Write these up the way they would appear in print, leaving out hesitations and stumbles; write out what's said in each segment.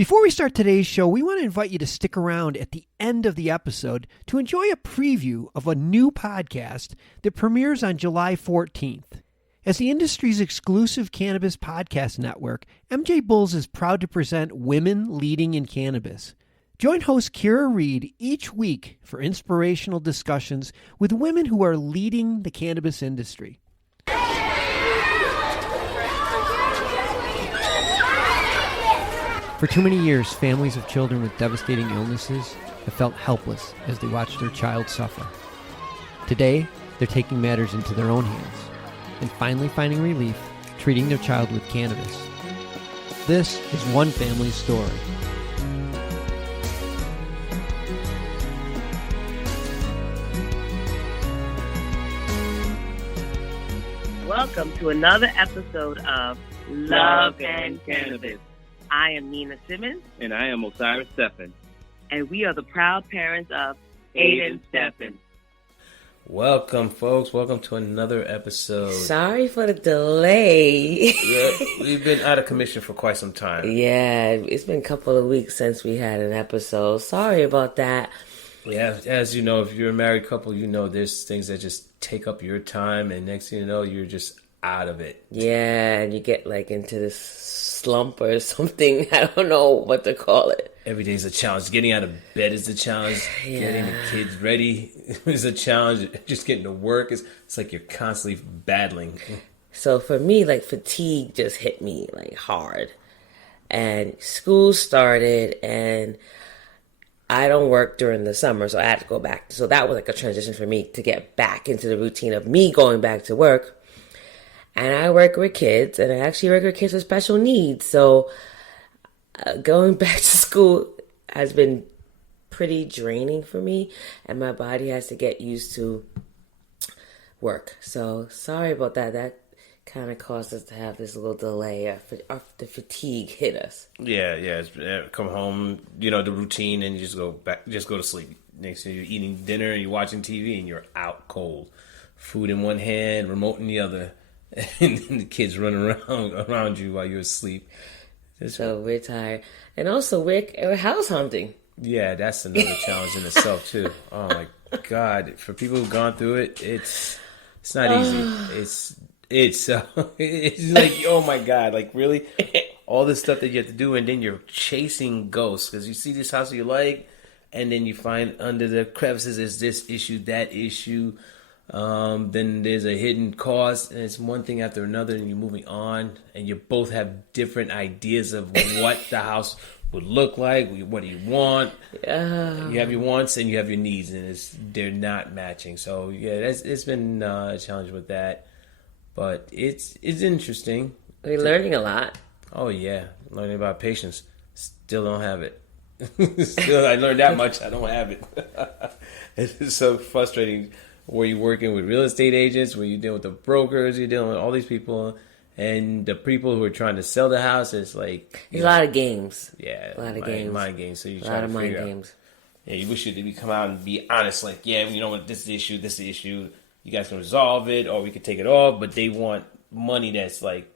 Before we start today's show, we want to invite you to stick around at the end of the episode to enjoy a preview of a new podcast that premieres on July 14th. As the industry's exclusive cannabis podcast network, MJBulls is proud to present Women Leading in Cannabis. Join host Kira Reed each week for inspirational discussions with women who are leading the cannabis industry. For too many years, families of children with devastating illnesses have felt helpless as they watch their child suffer. Today, they're taking matters into their own hands and finally finding relief treating their child with cannabis. This is one family's story. Welcome to another episode of Love and Cannabis. I am Nina Simmons. And I am Orisis Stephenand. And we are the proud parents of Aiden Stephen. Welcome, folks. Welcome to another episode. Sorry for the delay. Yeah, we've been out of commission for quite some time. Yeah, it's been a couple of weeks since we had an episode. Sorry about that. Yeah, as you know, if you're a married couple, you know there's things that just take up your time, and next thing you know, you're just out of it. Yeah, and you get like into this slump or something. I don't know what to call it. Every day is a challenge. Getting out of bed is a challenge. Yeah. Getting the kids ready is a challenge. Just getting to work it's like you're constantly battling. So for me, like fatigue just hit me like hard. And school started and I don't work during the summer, so I had to go back. So that was like a transition for me to get back into the routine of me going back to work. And I work with kids, and I actually work with kids with special needs. So going back to school has been pretty draining for me, and my body has to get used to work. So sorry about that. That kind of caused us to have this little delay after the fatigue hit us. Yeah. Come home, you know, the routine, and you just go to sleep. Next thing you're eating dinner, and you're watching TV, and you're out cold. Food in one hand, remote in the other. And the kids running around you while you're asleep. So we're tired. And also, we're house hunting. Yeah, that's another challenge in itself, too. Oh, my God. For people who've gone through it, it's not easy. It's like, oh, my God. Like, really? All this stuff that you have to do, and then you're chasing ghosts. Because you see this house you like, and then you find under the crevices is this issue, that issue. Then there's a hidden cost, and it's one thing after another, and you're moving on, and you both have different ideas of what the house would look like. What do you want? You have your wants and you have your needs, and they're not matching. So yeah, it's been a challenge with that, but it's interesting. We're learning a lot. Oh yeah, learning about patience. Still don't have it. Still, I learned that much. I don't have it. It's so frustrating. Where you're working with real estate agents, where you're dealing with the brokers, you're dealing with all these people, and the people who are trying to sell the house. It's like a lot of games. Yeah, a lot of games. Mind games. So you a lot of mind games. Yeah, you wish you'd come out and be honest. Like, yeah, you know what? This is the issue. This is the issue. You guys can resolve it, or we could take it off. But they want money that's like,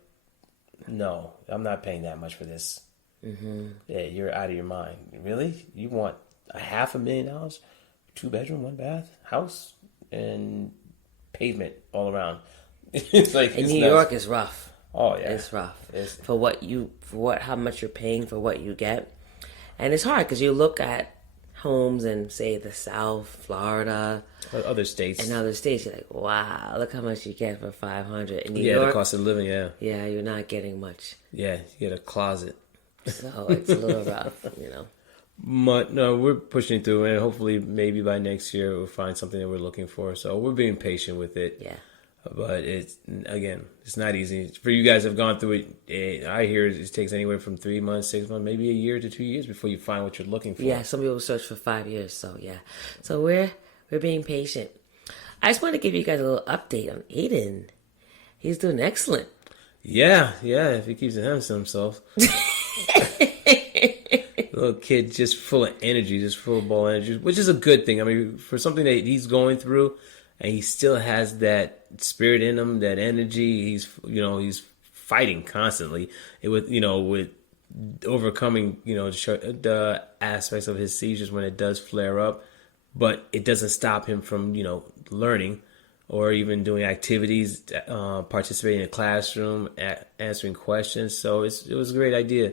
no, I'm not paying that much for this. Mm-hmm. Yeah, you're out of your mind. Really? You want $500,000, 2-bedroom, 1-bath house? And pavement all around. It's like in New York is rough. Oh yeah, it's rough. How much you're paying for what you get, and it's hard because you look at homes in say the South, Florida, other states, you're like, wow, look how much you get for $500. In New York, the cost of living, yeah, you're not getting much. Yeah, you get a closet, so it's a little rough, you know. But no, we're pushing through, and hopefully, maybe by next year, we'll find something that we're looking for. So we're being patient with it. Yeah. But it's not easy. For you guys who have gone through it, I hear it takes anywhere from 3 months, 6 months, maybe a year to 2 years before you find what you're looking for. Yeah, some people search for 5 years. So yeah, so we're being patient. I just want to give you guys a little update on Aiden. He's doing excellent. Yeah. If he keeps it himself. Little kid, just full of energy, just full of ball energy, which is a good thing. I mean, for something that he's going through, and he still has that spirit in him, that energy. He's fighting constantly with overcoming, the aspects of his seizures when it does flare up, but it doesn't stop him from, learning or even doing activities, participating in a classroom, answering questions. So it was a great idea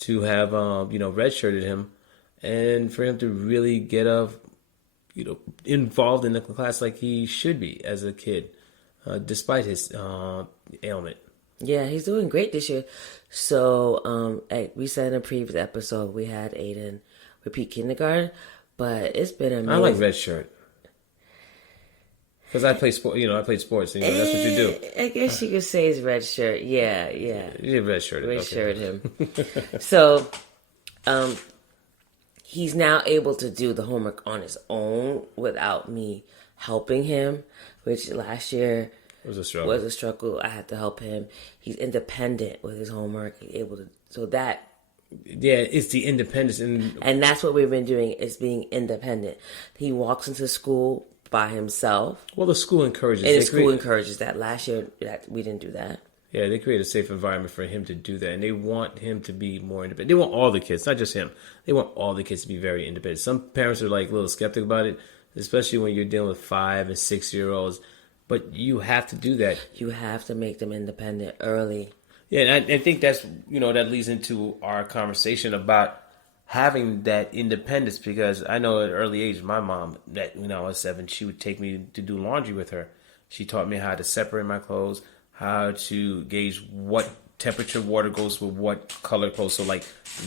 to have, redshirted him and for him to really get involved in the class like he should be as a kid, despite his ailment. Yeah, he's doing great this year. So, we said in a previous episode we had Aiden repeat kindergarten, but it's been amazing. I like red shirt because I play sport. I played sports. And, that's what you do. I guess you could say it's red shirt. Yeah. You did red shirt. Red shirt him. So, he's now able to do the homework on his own without me helping him, which last year was a struggle. I had to help him. He's independent with his homework. He's able to, so that. Yeah, it's the independence. And that's what we've been doing, is being independent. He walks into school by himself. Well, the school encourages And the school encourages that. Last year, we didn't do that. Yeah, they create a safe environment for him to do that. And they want him to be more independent. They want all the kids, not just him. They want all the kids to be very independent. Some parents are a little skeptical about it, especially when you're dealing with 5 and 6 year olds. But you have to do that. You have to make them independent early. Yeah, and I think that's, that leads into our conversation about having that independence, because I know at an early age, my mom, that when I was 7, she would take me to do laundry with her. She taught me how to separate my clothes, how to gauge what temperature water goes with what color clothes. So like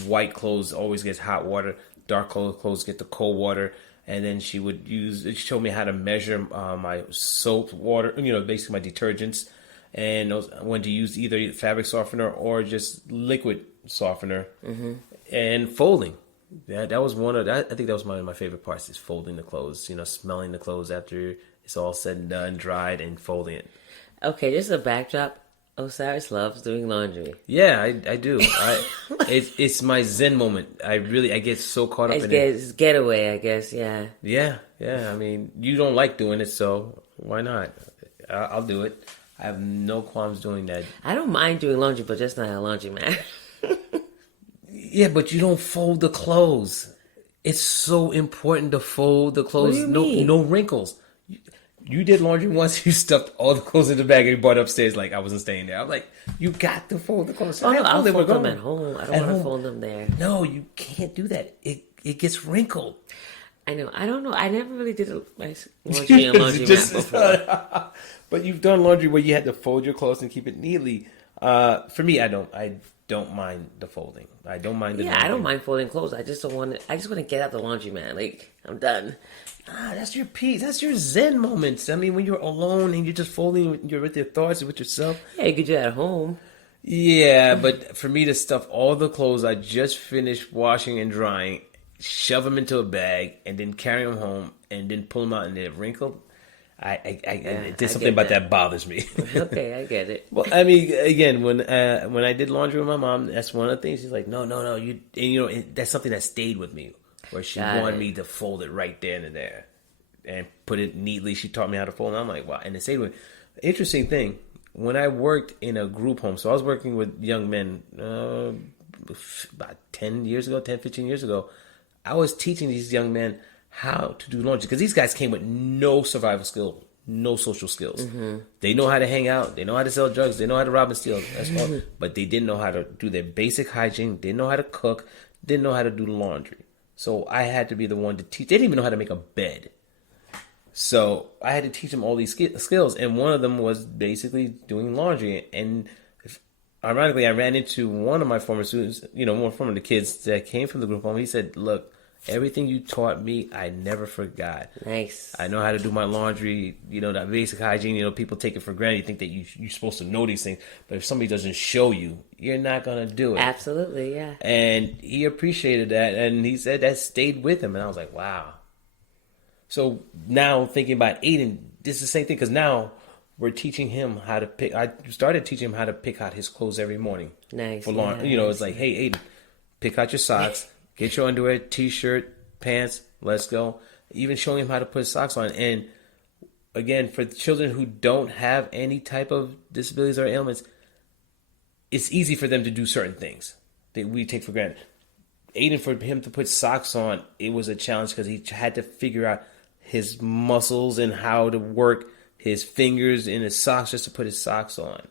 white clothes always gets hot water, dark clothes get the cold water. And then she showed me how to measure my soap water, basically my detergents, and when to use either fabric softener or just liquid softener, and folding. That was I think that was one of my favorite parts, is folding the clothes, smelling the clothes after it's all said and done, dried, and folding it. Okay, just a backdrop. Osiris loves doing laundry. Yeah, I do. It's my Zen moment. I get so caught up in it. It's getaway, I guess. Yeah. Yeah. I mean, you don't like doing it, so why not? I'll do it. I have no qualms doing that. I don't mind doing laundry, but just not a laundromat. Yeah, but you don't fold the clothes. It's so important to fold the clothes. What do you mean? No wrinkles. You did laundry once, you stuffed all the clothes in the bag and you brought it upstairs like I wasn't staying there. I'm like, you got to fold the clothes. I'll fold them at home. I don't want to fold them there. No, you can't do that. It gets wrinkled. I know. I don't know. I never really did my laundry and laundromat before. But you've done laundry where you had to fold your clothes and keep it neatly. For me, I don't mind the folding. I don't mind the laundry. I don't mind folding clothes. I just want to get out the laundromat. Like, I'm done. That's your peace. That's your Zen moments. I mean, when you're alone and you're just folding, you're with your thoughts and with yourself. Yeah, you could do that at home. Yeah, but for me to stuff all the clothes I just finished washing and drying, shove them into a bag, and then carry them home, and then pull them out and they're wrinkled, there's something about that bothers me. Okay, I get it. Well, I mean, again, when I did laundry with my mom, that's one of the things. She's like, no, that's something that stayed with me, where she wanted me to fold it right there and there and put it neatly. She taught me how to fold, and I'm like, wow. And it stayed with me. Interesting thing, when I worked in a group home, so I was working with young men about 15 years ago, I was teaching these young men how to do laundry, because these guys came with no survival skill, no social skills. Mm-hmm. They know how to hang out, they know how to sell drugs, they know how to rob and steal. That's all. But they didn't know how to do their basic hygiene, didn't know how to cook, didn't know how to do laundry. So I had to be the one to teach. They didn't even know how to make a bed. So I had to teach them all these skills, and one of them was basically doing laundry. And ironically, I ran into one of my former students, one of the kids that came from the group home. He said, look, everything you taught me, I never forgot. Nice. I know how to do my laundry, that basic hygiene. People take it for granted. You think that you're supposed to know these things. But if somebody doesn't show you, you're not going to do it. Absolutely, yeah. And he appreciated that. And he said that stayed with him. And I was like, wow. So now thinking about Aiden, this is the same thing. Because now we're teaching him how to pick. I started teaching him how to pick out his clothes every morning. Nice. For laundry. It's like, hey, Aiden, pick out your socks. Get your underwear, t-shirt, pants, let's go. Even showing him how to put socks on. And again, for children who don't have any type of disabilities or ailments, it's easy for them to do certain things. that we take for granted. Aiden, for him to put socks on, it was a challenge because he had to figure out his muscles and how to work his fingers in his socks just to put his socks on.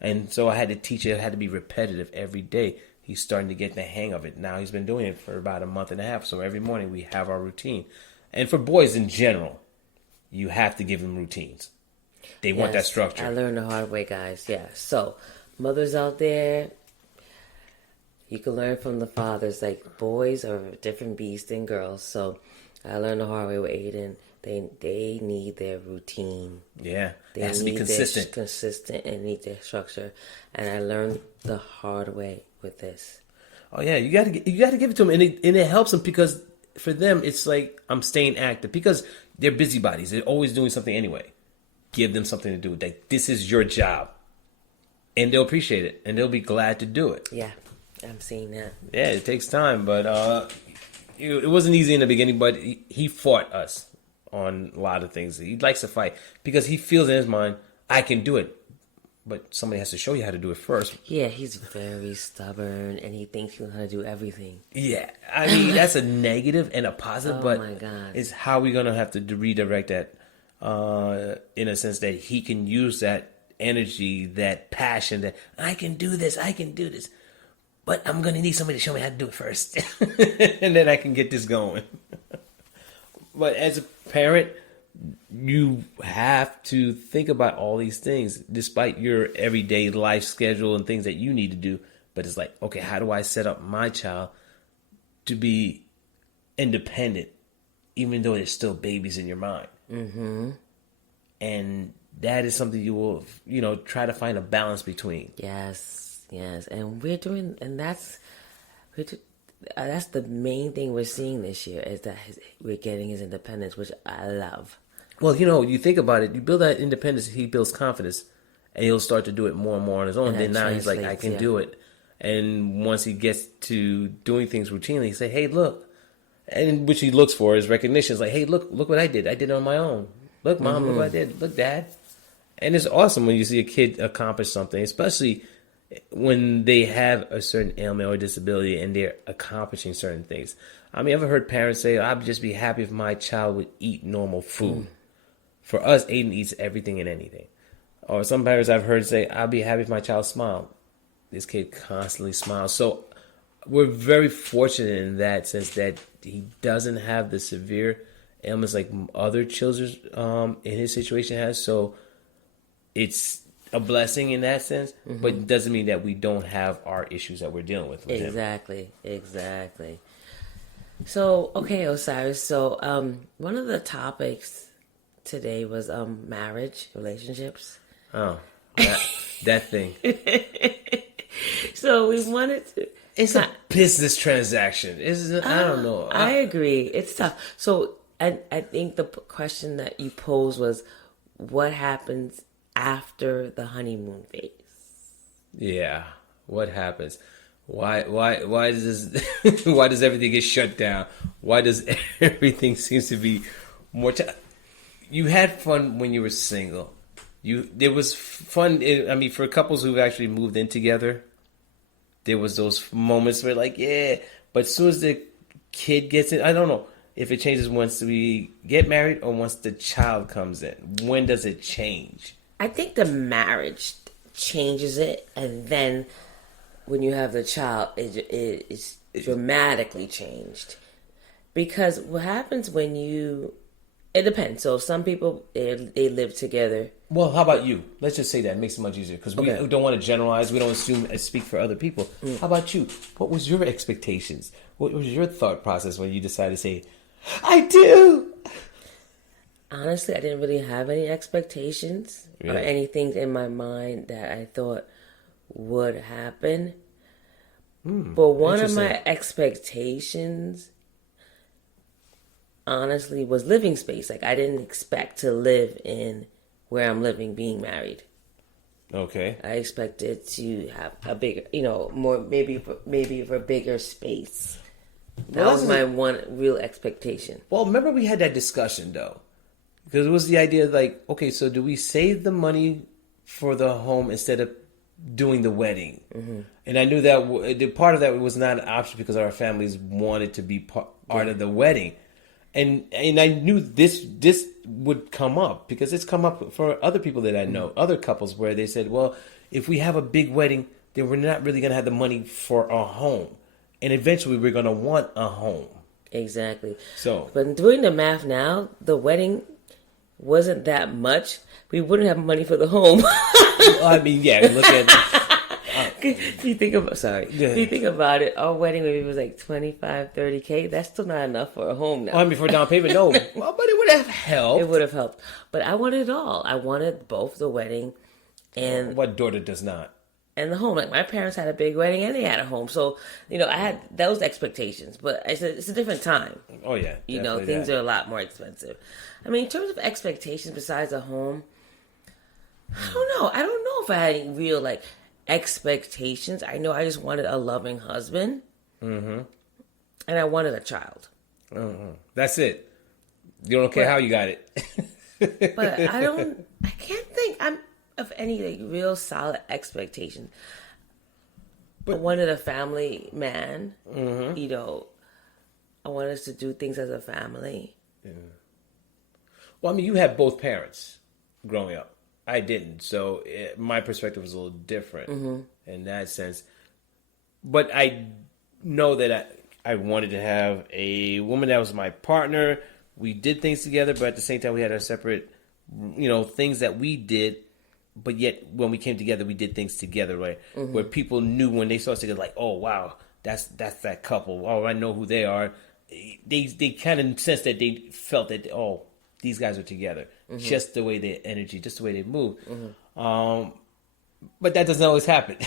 And so I had to teach it. It had to be repetitive every day. He's starting to get the hang of it. Now he's been doing it for about a month and a half. So every morning we have our routine. And for boys in general, you have to give them routines. They want that structure. I learned the hard way, guys. Yeah. So mothers out there, you can learn from the fathers. Like, boys are a different beast than girls. So I learned the hard way with Aiden. They need their routine. Yeah, They it has to be consistent. Consistent and need their structure. And I learned the hard way with this. Oh yeah, you got to give it to them, and it helps them because for them it's like I'm staying active because they're busybodies. They're always doing something anyway. Give them something to do. Like, this is your job, and they'll appreciate it, and they'll be glad to do it. Yeah, I'm seeing that. Yeah, it takes time, but it wasn't easy in the beginning. But he fought us on a lot of things. He likes to fight because he feels in his mind, I can do it. But somebody has to show you how to do it first. Yeah, he's very stubborn, and he thinks he knows how to do everything. Yeah, I mean, that's a negative and a positive, but my God. it's how we're going to have to redirect that in a sense that he can use that energy, that passion, that I can do this, but I'm going to need somebody to show me how to do it first. And then I can get this going. But as a parent, you have to think about all these things despite your everyday life schedule and things that you need to do. But it's like, okay, how do I set up my child to be independent, even though there's still babies in your mind? Mm-hmm. And that is something you will, try to find a balance between. Yes. And that's the main thing we're seeing this year is that we're getting his independence, which I love. Well, you think about it, you build that independence, he builds confidence, and he'll start to do it more and more on his own. And then now he's like, I can do it. And once he gets to doing things routinely, he say, hey, look. And which he looks for is recognition. It's like, hey, look what I did. I did it on my own. Look, Mom, look what I did. Look, Dad. And it's awesome when you see a kid accomplish something, especially when they have a certain ailment or disability and they're accomplishing certain things. I mean, I've heard parents say, I'd just be happy if my child would eat normal food. For us, Aiden eats everything and anything. Or some parents I've heard say, I'll be happy if my child smiled. This kid constantly smiles. So we're very fortunate in that sense that he doesn't have the severe ailments like other children in his situation has. So it's a blessing in that sense, but it doesn't mean that we don't have our issues that we're dealing with him. Exactly. So, okay, Osiris. So, one of the topics today was relationships. Oh, that thing. So we wanted to. It's a business transaction. I don't know. I agree. It's tough. So I think the question that you posed was, what happens after the honeymoon phase? Yeah. What happens? Why does this? Why does everything get shut down? Why does everything seems to be more? You had fun when you were single. There was fun. For couples who've actually moved in together, there was those moments where yeah. But as soon as the kid gets in, I don't know if it changes once we get married or once the child comes in. When does it change? I think the marriage changes it, and then when you have the child, it's dramatically changed. Because what happens when it depends. So some people, they live together. Well, how about you? Let's just say that. It makes it much easier because we don't want to generalize. We don't assume and speak for other people. How about you? What was your expectations? What was your thought process when you decided to say, I do? Honestly, I didn't really have any expectations or anything in my mind that I thought would happen. But one of my expectations, honestly, was living space. Like, I didn't expect to live in where I'm living being married. Okay. I expected to have a bigger, more, maybe for a bigger space. That was my one real expectation. Well, remember we had that discussion, though. Because it was the idea okay, so do we save the money for the home instead of doing the wedding? Mm-hmm. And I knew that the part of that was not an option because our families wanted to be part of the wedding. And I knew this would come up because it's come up for other people that I know, other couples where they said, well, if we have a big wedding, then we're not really going to have the money for a home. And eventually we're going to want a home. Exactly. So, but doing the math now, the wedding wasn't that much. We wouldn't have money for the home. I mean, yeah, look at... If you think about it, our wedding maybe was like 25, 30K. That's still not enough for a home now. I mean, for down payment, no. Well, but it would have helped. It would have helped. But I wanted it all. I wanted both the wedding and... What daughter does not? And the home. Like, my parents had a big wedding and they had a home. So, I had those expectations. But it's a different time. Oh, yeah. Things are a lot more expensive. I mean, in terms of expectations besides a home, I don't know. I don't know if I had any real, expectations. I know I just wanted a loving husband. Mm-hmm. And I wanted a child. Mm-hmm. That's it. You don't care how you got it. But I can't think of any real solid expectations. But I wanted a family man. Mm-hmm. I wanted us to do things as a family. Yeah. Well, I mean, you had both parents growing up. I didn't, so my perspective was a little different in that sense. But I know that I wanted to have a woman that was my partner. We did things together, but at the same time, we had our separate, things that we did. But yet, when we came together, we did things together, right? Mm-hmm. Where people knew when they saw us together, like, oh wow, that's that couple. Oh, I know who they are. They kind of sensed that they felt that these guys are together. Mm-hmm. Just the way their energy, just the way they move. Mm-hmm. But that doesn't always happen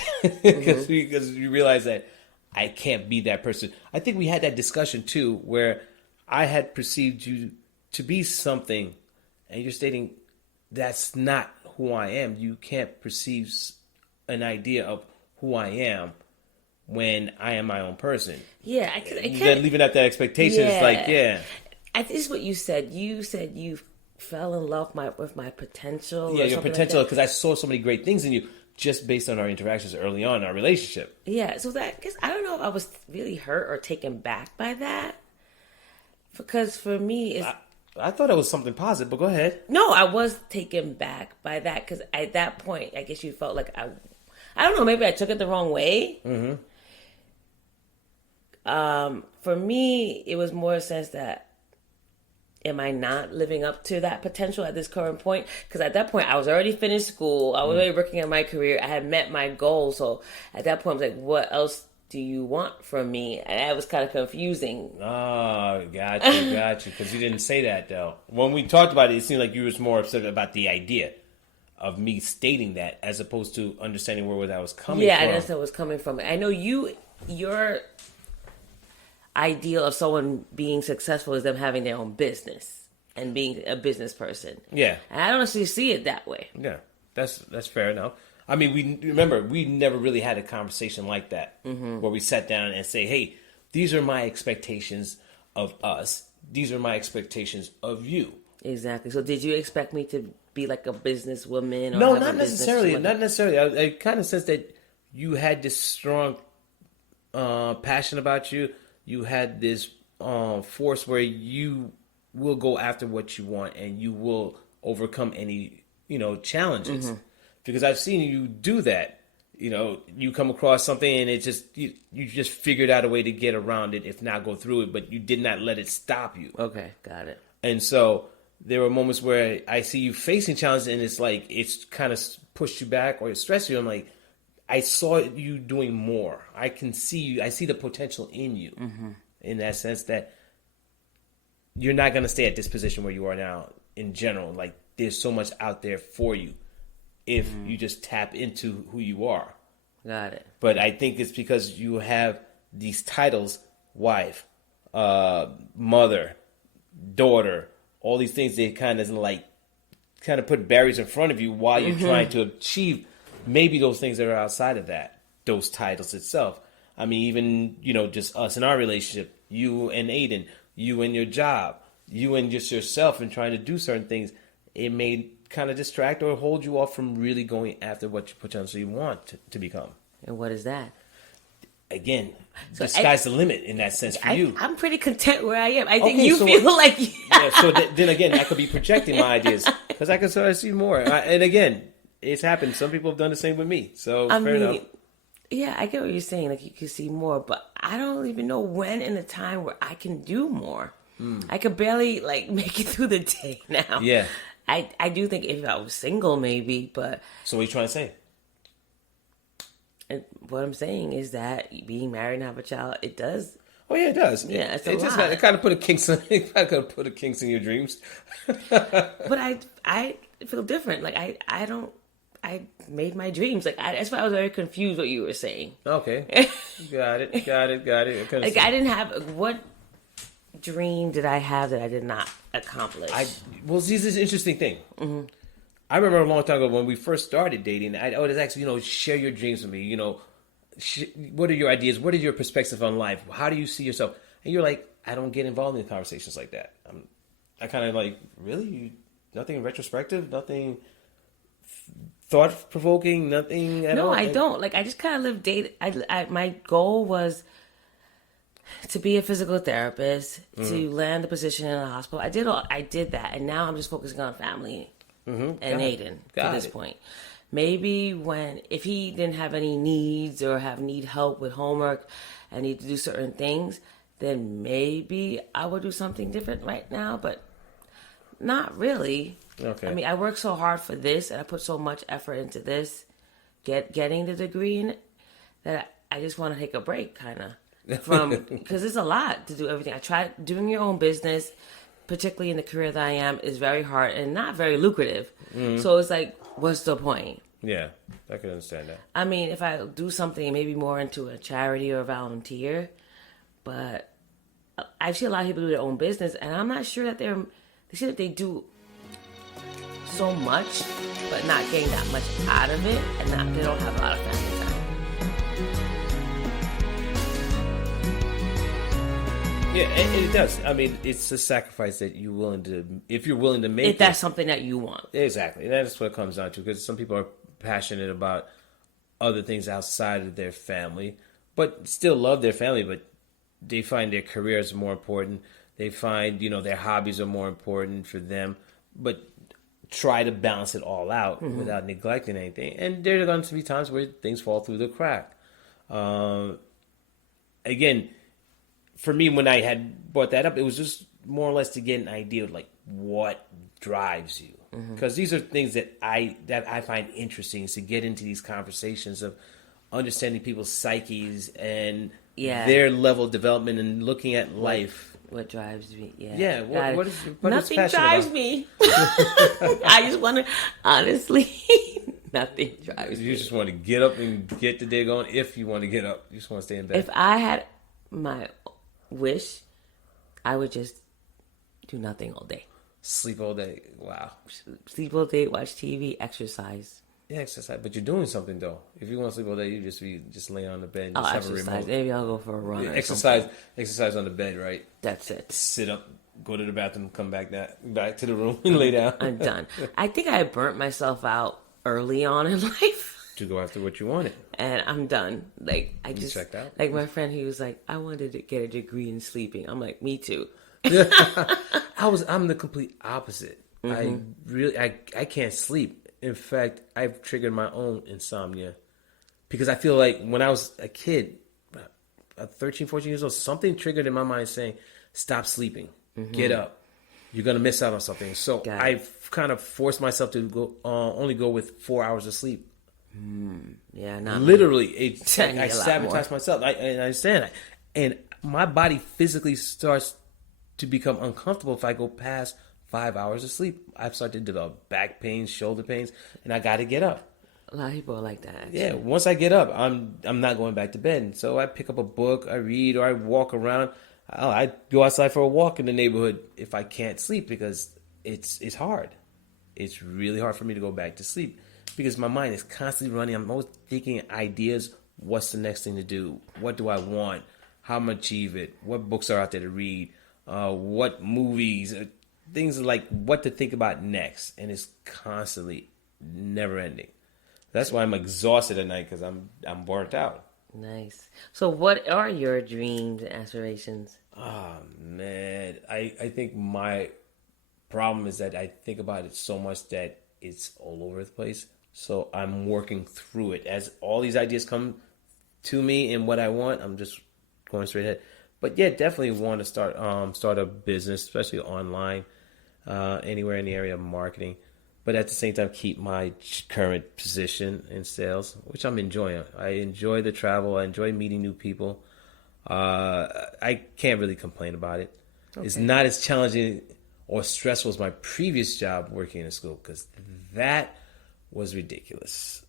because you realize that I can't be that person. I think we had that discussion too, where I had perceived you to be something, and you're stating that's not who I am. You can't perceive an idea of who I am when I am my own person. Yeah, I can't. Then leaving out that expectation, it's like, yeah. This is what you said. You said you fell in love with my potential. Yeah, your potential, because I saw so many great things in you just based on our interactions early on in our relationship. Yeah, so I guess I don't know if I was really hurt or taken back by that. Because for me, I thought it was something positive, but go ahead. No, I was taken back by that because at that point, I guess you felt like I don't know, maybe I took it the wrong way. Mm-hmm. For me, it was more a sense that, am I not living up to that potential at this current point? Because at that point, I was already finished school. I was already working on my career. I had met my goal. So at that point, I was like, what else do you want from me? And that was kind of confusing. Oh, got you. Because you didn't say that, though. When we talked about it, it seemed like you was more upset about the idea of me stating that as opposed to understanding where that was coming from. Yeah, I understand where it was coming from. I know your ideal of someone being successful is them having their own business and being a business person. Yeah. And I don't actually see it that way. Yeah, that's fair enough. I mean, we never really had a conversation like that where we sat down and say, hey, these are my expectations of us. These are my expectations of you. Exactly. So did you expect me to be like a businesswoman? Or no, not necessarily. Not necessarily. I kind of sense that you had this strong passion about you. You had this force where you will go after what you want and you will overcome any, challenges. Mm-hmm. Because I've seen you do that. You come across something and it just you just figured out a way to get around it, if not go through it, but you did not let it stop you. Okay, got it. And so there were moments where I see you facing challenges and it's like it's kind of pushed you back or it stressed you. I'm like, I saw you doing more. I can see you. I see the potential in you, in that sense that you're not going to stay at this position where you are now in general. Like, there's so much out there for you if you just tap into who you are. Got it. But I think it's because you have these titles, wife, mother, daughter, all these things that kind of put barriers in front of you while you're trying to achieve maybe those things that are outside of that, those titles itself. I mean, even, just us in our relationship, you and Aiden, you and your job, you and just yourself and trying to do certain things, it may kind of distract or hold you off from really going after what you potentially want to become. And what is that? again, So the sky's the limit in that sense for you. I'm pretty content where I am. I think Okay, you so feel like... Yeah, so then again, I could be projecting my ideas because I can sort of see more. And again, it's happened. Some people have done the same with me. So fair enough. Yeah, I get what you're saying. Like, you can see more, but I don't even know when in the time where I can do more. I could barely, like, make it through the day now. Yeah. I do think if I was single, maybe, but... So what are you trying to say? And what I'm saying is that being married and have a child, it does... Oh yeah, it does. Yeah, it's a it just lot. it kind of put a kinks in. It kind of put a kinks in your dreams. But I feel different. Like, I made my dreams. Like, that's why I was very confused what you were saying. Okay. Got it. Like, I didn't have... What dream did I have that I did not accomplish? Well, see, this is an interesting thing. Mm-hmm. I remember a long time ago when we first started dating, I always asked, share your dreams with me. What are your ideas? What are your perspectives on life? How do you see yourself? And you're like, I don't get involved in conversations like that. I kind of like, really? Nothing retrospective? Nothing thought-provoking? Nothing at all? No, I don't. Like, I just kind of live my goal was to be a physical therapist, to land a position in a hospital. I did that, and now I'm just focusing on family and Aiden at this point. Maybe if he didn't have any needs or need help with homework and need to do certain things, then maybe I would do something different right now, but not really. Okay. I mean, I worked so hard for this, and I put so much effort into this, getting the degree in it, that I just want to take a break, kind of. Because it's a lot to do everything. I tried doing your own business, particularly in the career that I am, is very hard and not very lucrative. So it's like, what's the point? Yeah, I can understand that. I mean, if I do something maybe more into a charity or a volunteer, but I see a lot of people do their own business, and I'm not sure that they see that they do so much, but not getting that much out of it, and they don't have a lot of family time. Yeah, it does. I mean, it's a sacrifice that if you're willing to make If that's something that you want. Exactly. That's what it comes down to, because some people are passionate about other things outside of their family, but still love their family, but they find their careers more important. They find, their hobbies are more important for them, but try to balance it all out without neglecting anything. And there are going to be times where things fall through the crack. Again, for me, when I had brought that up, it was just more or less to get an idea of like what drives you, because these are things that I find interesting, is to get into these conversations of understanding people's psyches and their level of development and looking at life. What drives me? Yeah. Yeah. What nothing is drives about? me. I just want to, honestly, nothing drives me. You just want to get up and get the day going. If you want to get up, you just want to stay in bed. If I had my wish, I would just do nothing all day. Sleep all day. Wow. Sleep all day, watch TV, exercise. Yeah, exercise. But you're doing something though. If you want to sleep all day, you just lay on the bed and I'll just have exercise. a remote. Maybe I'll go for a run. Yeah, or exercise something. on the bed, right? That's it. Sit up, go to the bathroom, come back to the room and lay down. I'm done. I think I burnt myself out early on in life. To go after what you wanted. And I'm done. Like, I just checked out. Like my friend, he was like, I wanted to get a degree in sleeping. I'm like, me too. I'm the complete opposite. I can't sleep. In fact, I've triggered my own insomnia because I feel like when I was a kid, 13, 14 years old, something triggered in my mind saying, stop sleeping, get up. You're going to miss out on something. So I've kind of forced myself to only go with 4 hours of sleep. Yeah, not literally. I I sabotage myself. I understand that. And my body physically starts to become uncomfortable if I go past 5 hours of sleep. I've started to develop back pains, shoulder pains, and I got to get up. A lot of people are like that. Actually. Yeah, once I get up, I'm not going back to bed. And so I pick up a book, I read, or I walk around. I go outside for a walk in the neighborhood if I can't sleep, because it's hard. It's really hard for me to go back to sleep because my mind is constantly running. I'm always thinking ideas. What's the next thing to do? What do I want? How am I achieve it? What books are out there to read? What movies? Things like what to think about next. And it's constantly never ending. That's why I'm exhausted at night, because I'm burnt out. Nice. So what are your dreams and aspirations? Oh, man. I think my problem is that I think about it so much that it's all over the place. So I'm working through it. As all these ideas come to me and what I want, I'm just going straight ahead. But yeah, definitely want to start a business, especially online, anywhere in the area of marketing. But at the same time, keep my current position in sales, which I'm enjoying. I enjoy the travel. I enjoy meeting new people. I can't really complain about it. Okay. It's not as challenging or stressful as my previous job working in a school, because that was ridiculous.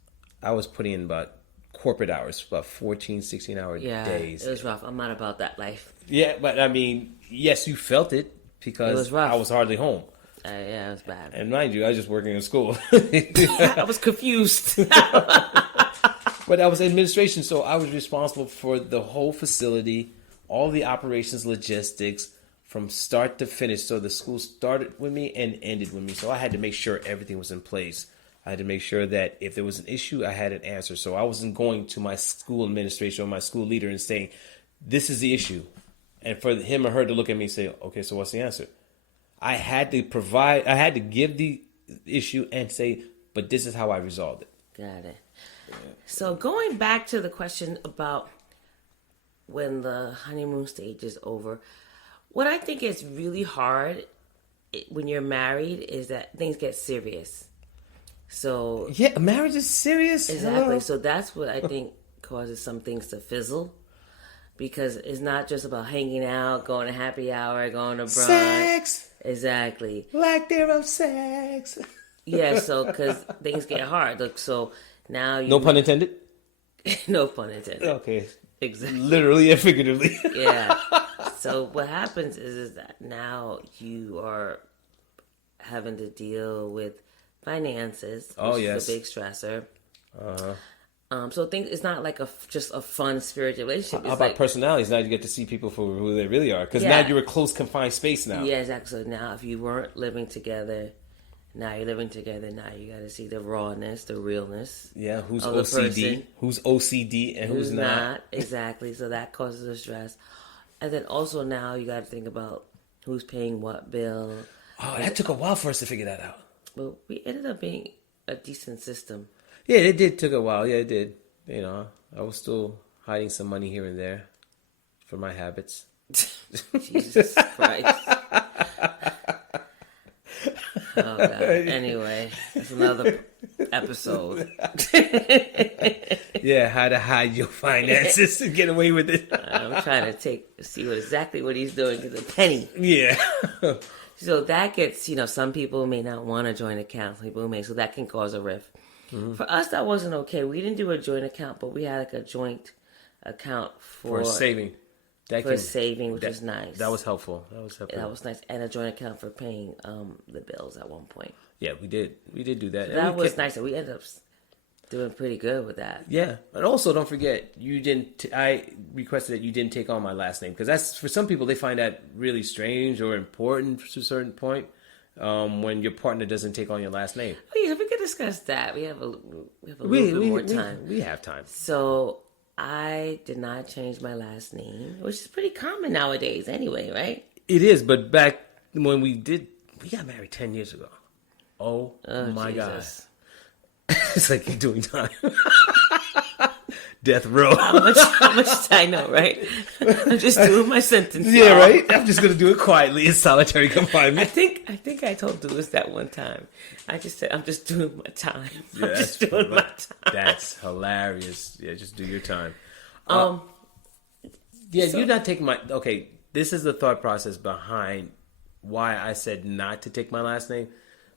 I was putting in about corporate hours, about 14, 16-hour days. It was rough. I'm not about that life. Yeah, but I mean, yes, you felt it because it was rough. I was hardly home. Yeah, it was bad. And mind you, I was just working in school. I was confused. But I was administration, so I was responsible for the whole facility, all the operations, logistics, from start to finish. So the school started with me and ended with me. So I had to make sure everything was in place. I had to make sure that if there was an issue, I had an answer. So I wasn't going to my school administration or my school leader and saying, this is the issue. And for him or her to look at me and say, okay, so what's the answer? I had to give the issue and say, but this is how I resolved it. Got it. Yeah. So going back to the question about when the honeymoon stage is over, what I think is really hard when you're married is that things get serious. So yeah, marriage is serious. Exactly. Hello? So that's what I think causes some things to fizzle, because it's not just about hanging out, going to happy hour, going to brunch. Sex. Exactly. Lack thereof sex. Yeah. So because things get hard. Look. So now you. No pun intended. No pun intended. Okay. Exactly. Literally and figuratively. Yeah. So what happens is that now you are having to deal with finances, which is a big stressor. So it's not like just a fun spiritual relationship. How about personalities? Now you get to see people for who they really are, because now you're a close, confined space now. Yeah, exactly. So now if you weren't living together, now you're living together. Now you got to see the rawness, the realness. Yeah, who's OCD? Who's OCD and who's not? Exactly. So that causes a stress. And then also now you got to think about who's paying what bill. Oh, that took a while for us to figure that out. But we ended up being a decent system. Yeah, it did took a while. Yeah, it did. You know, I was still hiding some money here and there for my habits. Jesus Christ. Oh, God. Anyway, that's another episode. Yeah, how to hide your finances and get away with it. I'm trying to see exactly what he's doing to the penny. Yeah. So that gets, some people may not want to join account. Some people may, so that can cause a rift. Mm-hmm. For us, that wasn't okay. We didn't do a joint account, but we had like a joint account for saving. Saving, which is nice. That was helpful. That was nice. And a joint account for paying the bills at one point. Yeah, we did. We did do that. So that was nice. And we ended up doing pretty good with that. Yeah. And also, don't forget, I requested that you didn't take on my last name. Because that's, for some people, they find that really strange or important to a certain point. When your partner doesn't take on your last name. Oh, yeah, we could discuss that. We have a little bit more time. We have time. So I did not change my last name, which is pretty common nowadays anyway, right? It is, but back when we got married 10 years ago. Oh my Jesus. God. It's like you're doing time. Death row. How much I know, right? I'm just doing my sentence. Yeah, right? I'm just going to do it quietly in solitary confinement. I think I told Lewis that one time. I just said, I'm just doing my time. Yeah, I'm just doing my time. That's hilarious. Yeah, just do your time. So, you're not taking my... Okay, this is the thought process behind why I said not to take my last name.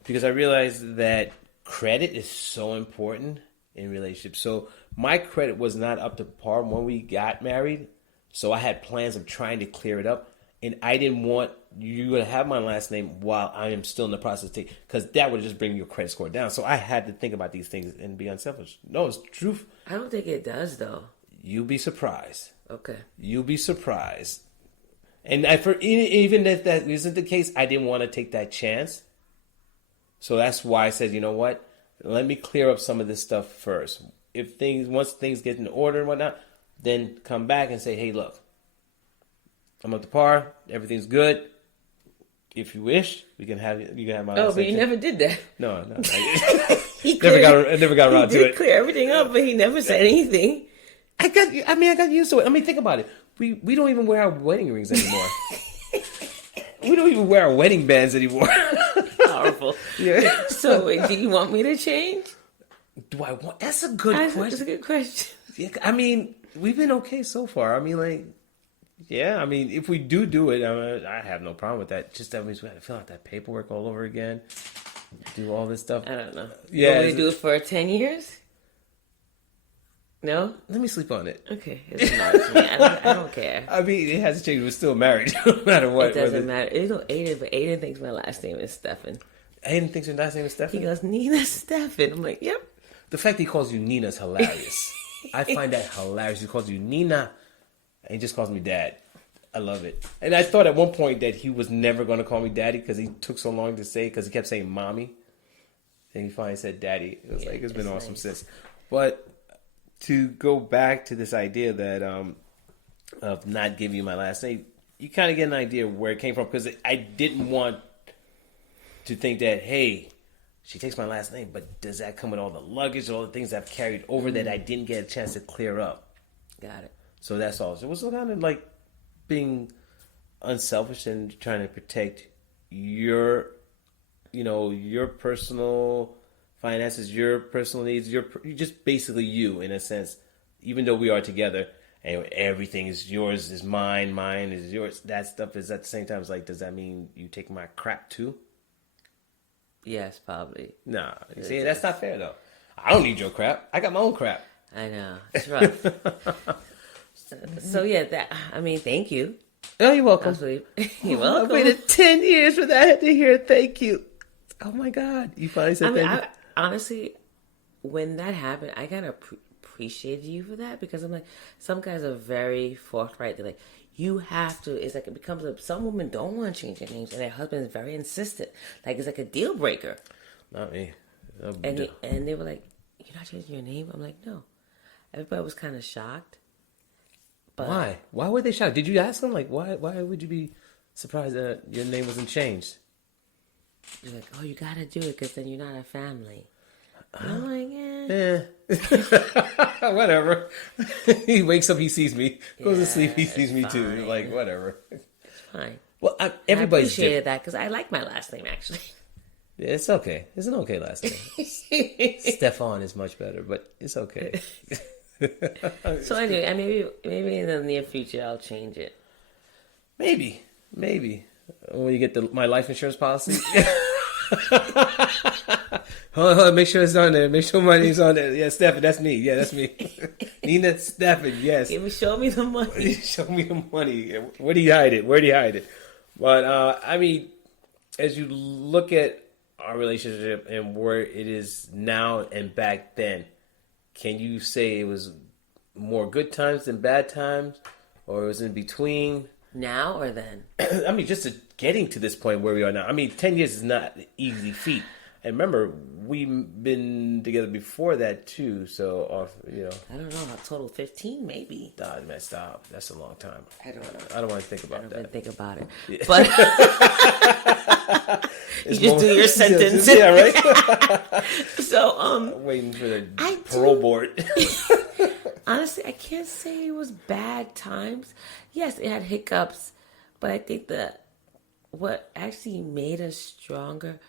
Because I realized that credit is so important in relationships. So my credit was not up to par when we got married. So I had plans of trying to clear it up. And I didn't want you to have my last name while I am still in the process, because that would just bring your credit score down. So I had to think about these things and be unselfish. No, it's truth. I don't think it does, though. You'll be surprised. Okay. You'll be surprised. And even if that isn't the case, I didn't want to take that chance. So that's why I said, you know what? Let me clear up some of this stuff first. Once things get in order and whatnot, then come back and say, hey, look, I'm up to par. Everything's good. If you wish, you can have my last name. Oh, but you never did that. No. I never got around to it. He did clear everything up, but he never said anything. I got used to it. I mean, think about it. We don't even wear our wedding rings anymore. We don't even wear our wedding bands anymore. Powerful. Yeah. So, wait, do you want me to change? Do I want? That's a good question. That's a good question. Yeah, I mean, we've been okay so far. I mean, like, yeah. I mean, if we do it, I have no problem with that. Just that means we have to fill out that paperwork all over again, do all this stuff. I don't know. Yeah. Want me to do it for 10 years? No? Let me sleep on it. Okay. It doesn't matter to me. I don't care. I mean, it hasn't changed. We're still married, no matter what. It doesn't matter. It's no Aiden, but Aiden thinks my last name is Stephen. Aiden thinks your last name is Stephen? He goes, Nina Stephen. I'm like, yep. The fact that he calls you Nina is hilarious. I find that hilarious. He calls you Nina, and he just calls me Dad. I love it. And I thought at one point that he was never going to call me Daddy because he took so long to say, because he kept saying Mommy. And he finally said Daddy. It was it's been awesome since. But to go back to this idea that of not giving you my last name, you kind of get an idea of where it came from, because I didn't want to think that, hey, she takes my last name, but does that come with all the luggage, all the things I've carried over that I didn't get a chance to clear up? Got it. So that's all. So it was kind of like being unselfish and trying to protect your personal finances, your personal needs, you're just basically you, in a sense, even though we are together and everything is yours, is mine is yours. That stuff is at the same time, it's like, does that mean you take my crap too? Yes, probably. Nah, you see, that's not fair though. I don't need your crap. I got my own crap. I know. It's rough. So yeah, thank you. Oh, you're welcome. You're welcome. I waited 10 years for that to hear thank you. Oh my God. You finally said thank you. Honestly, when that happened, I kind of appreciated you for that, because I'm like, some guys are very forthright. They're like, you have to. It's like it becomes some women don't want to change their names, and their husband is very insistent. Like, it's like a deal breaker. Not me. And they were like, "You're not changing your name?" I'm like, "No." Everybody was kind of shocked. But why? Why were they shocked? Did you ask them? Like, why would you be surprised that your name wasn't changed? You're like, "Oh, you gotta do it because then you're not a family." I'm like, whatever. He wakes up, he sees me. Goes to sleep, he sees me too. Like, whatever. It's fine. Well, everybody's I appreciated different. that because I like my last name, actually. Yeah, it's okay. It's an okay last name. Stefan is much better, but it's okay. So anyway, maybe in the near future I'll change it. Maybe when you get my life insurance policy. Hold on, make sure it's on there. Make sure my name's on there. Yeah, Stephen, that's me. Yeah, that's me. Nina Stephen, yes. Show me the money. Show me the money. Where do you hide it? But, as you look at our relationship and where it is now and back then, can you say it was more good times than bad times? Or it was in between? Now or then? I mean, just getting to this point where we are now. I mean, 10 years is not an easy feat. And remember, we've been together before that too. So, I don't know. A total 15, maybe. Nah, man, stop. That's a long time. I don't know. I don't want to think about that. Think about it. Yeah. But you just do your sentence. Yeah, right. So, waiting for the parole board. Honestly, I can't say it was bad times. Yes, it had hiccups, but I think what actually made us stronger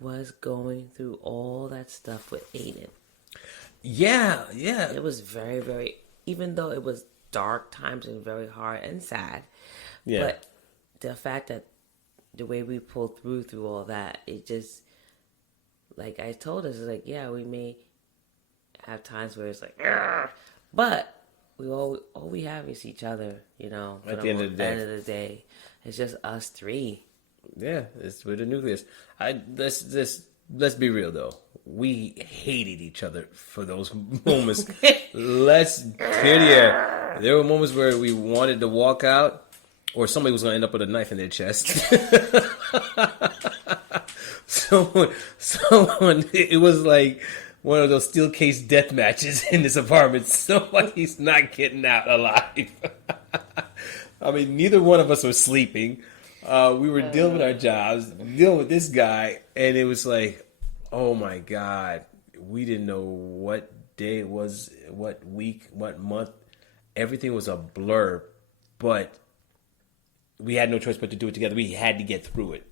was going through all that stuff with Aiden. Yeah. It was very, very, even though it was dark times and very hard and sad. Yeah. But the fact that the way we pulled through all that, it just, like I told us, it's like, yeah, we may have times where it's like, argh, but all we have is each other, At the end of the day. It's just us three. Yeah, it's with the nucleus. Let's be real though. We hated each other for those moments. Let's clear the air. There were moments where we wanted to walk out, or somebody was going to end up with a knife in their chest. Someone. It was like one of those steel case death matches in this apartment. Somebody's not getting out alive. I mean, neither one of us were sleeping. We were dealing with our jobs, dealing with this guy, and it was like, oh my God, we didn't know what day it was, what week, what month. Everything was a blur, but we had no choice but to do it together. We had to get through it.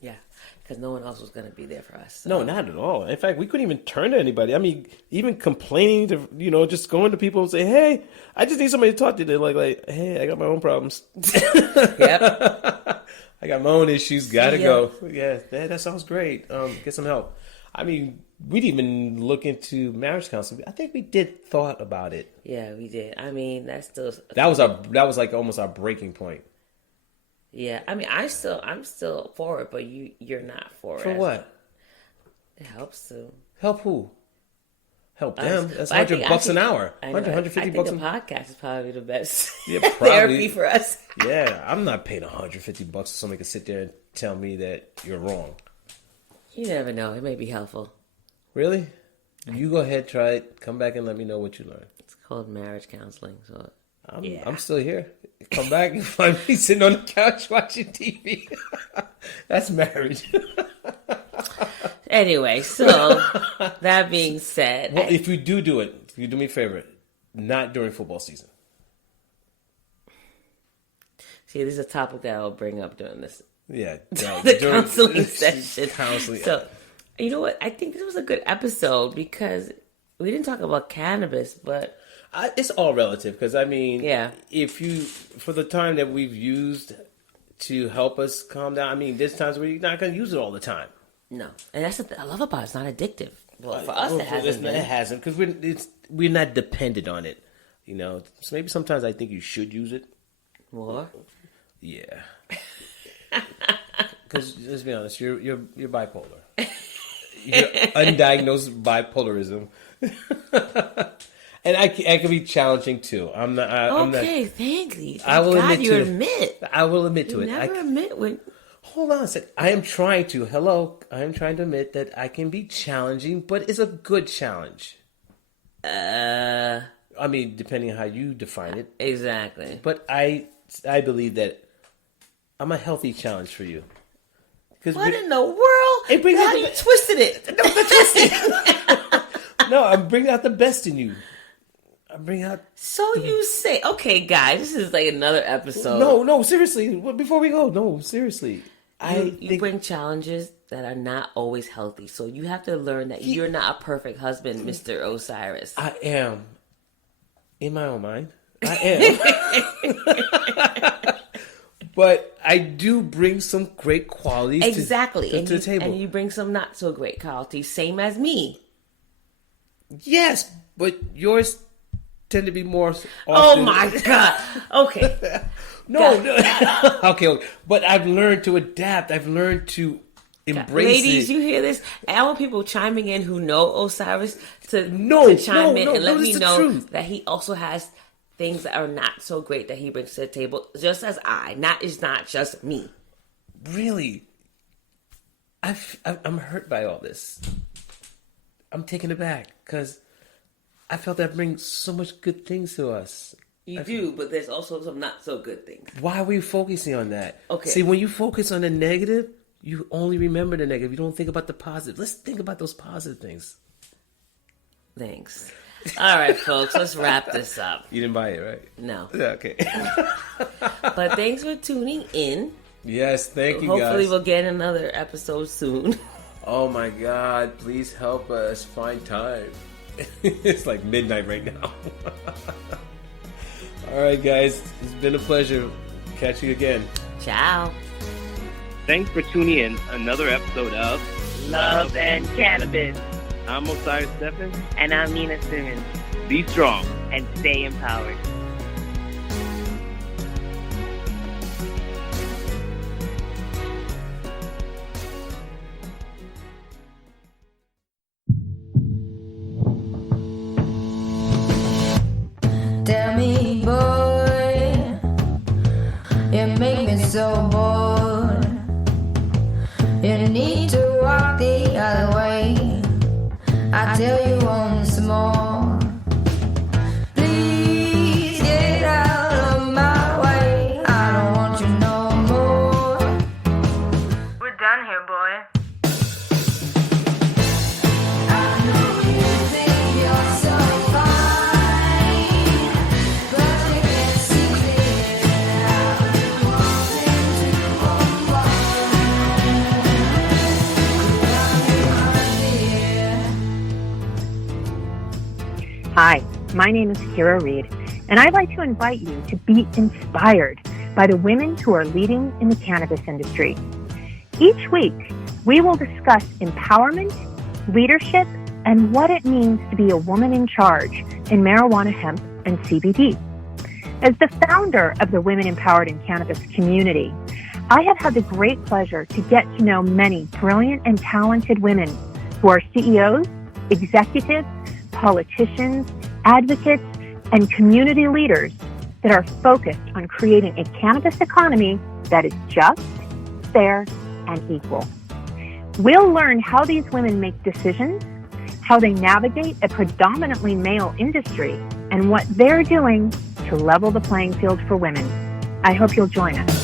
Yeah, because no one else was going to be there for us. So. No, not at all. In fact, we couldn't even turn to anybody. I mean, even complaining to, just going to people and say, hey, I just need somebody to talk to. They're like, hey, I got my own problems. Yep. I got my own issues. Gotta go. Yeah, that sounds great. Get some help. I mean, we didn't even look into marriage counseling. I think we did thought about it. Yeah, we did. I mean, that's still... That was like almost our breaking point. Yeah, I mean, I'm still for it, but you're not for it. For what? It helps to help who? Help them. That's $100 an hour. $150 I think bucks. The podcast is probably the best Yeah, therapy for us. Yeah, I'm not paying $150 so somebody can sit there and tell me that you're wrong. You never know. It may be helpful. Really? You go ahead, try it. Come back and let me know what you learn. It's called marriage counseling. So I'm still here. Come back and find me sitting on the couch watching TV. That's marriage. Anyway, so that being said, well, if you do it, if you do me a favor, not during football season. See, this is a topic that I'll bring up during this. Yeah, the counseling session. Counseling. So, you know what? I think this was a good episode because we didn't talk about cannabis, but it's all relative. Because I mean, yeah, for the time that we've used to help us calm down, I mean, there's times where you're not going to use it all the time. No, and that's what I love about it. It's not addictive. Well, for us, it hasn't been. It hasn't because we're not dependent on it. So maybe sometimes I think you should use it more. Yeah. Because let's be honest, you're bipolar. You're undiagnosed bipolarism, and I can be challenging too. I'm not. Thank you. I will admit you to admit. I will admit to you it. Never admit when. Hold on a sec. I am trying to. Hello. I am trying to admit that I can be challenging, but it's a good challenge. I mean, depending on how you define it. Exactly. But I believe that I'm a healthy challenge for you. What in the world? Now you twisted it. No, not twisted. No, I'm bringing out the best in you. I'm bringing out. So you say, okay, guys, this is like another episode. No, seriously. Before we go, no, seriously. You bring challenges that are not always healthy. So you have to learn that you're not a perfect husband, Mr. Osiris. I am. In my own mind. I am. But I do bring some great qualities to the table. And you bring some not so great qualities, same as me. Yes, but yours tend to be more often. Oh my God. Okay. No. Okay. But I've learned to adapt. I've learned to embrace Ladies, it. you hear this? I want people chiming in who know Osiris to chime in and let me know that he also has things that are not so great that he brings to the table, just as it's not just me. Really? I'm hurt by all this. I'm taken aback because I felt that brings so much good things to us. You do, but there's also some not so good things. Why are we focusing on that? Okay. See, when you focus on the negative, you only remember the negative. You don't think about the positive. Let's think about those positive things. Thanks. All right, folks, let's wrap this up. You didn't buy it, right? No. Yeah, okay. But thanks for tuning in. Yes, thank you, Hopefully guys. we'll get another episode soon. Oh my God, please help us find time. It's like midnight right now. All right, guys, it's been a pleasure. Catch you again. Ciao. Thanks for tuning in another episode of Love and Cannabis. I'm Orisis Stephenand. And I'm Nina Simmons. Be strong. And stay empowered. Tell me, boy, you make me so bored. You need to walk the other way. I tell you once more, please get out of my way. I don't want you no more. We're done here, boy. I know you think you're so fine, but you can't see it. I've been wanting to Hi, my name is Kira Reed, and I'd like to invite you to be inspired by the women who are leading in the cannabis industry. Each week, we will discuss empowerment, leadership, and what it means to be a woman in charge in marijuana, hemp, and CBD. As the founder of the Women Empowered in Cannabis community, I have had the great pleasure to get to know many brilliant and talented women who are CEOs, executives, politicians, advocates, and community leaders that are focused on creating a cannabis economy that is just, fair, and equal. We'll learn how these women make decisions, how they navigate a predominantly male industry, and what they're doing to level the playing field for women. I hope you'll join us.